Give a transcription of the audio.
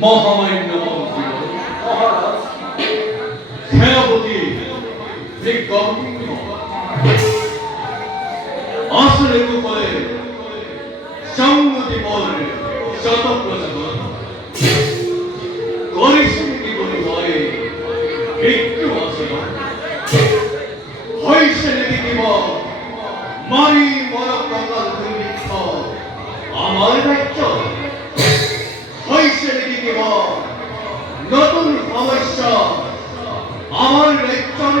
মহামান্য মন্ত্রী মহারাজ সেনাপতি গম্ভীর আসলে কুপলে সংগতি বলে শত প্রচলন করিষ্যে কি বলি হয় একটু আসল হইছে নাকি কিব মারি মর প্রকাল দুর্ভিক্ষ আমার রাজ্য হইছে নাকি কিব নতুন সমস্যা আমার রাজ্যের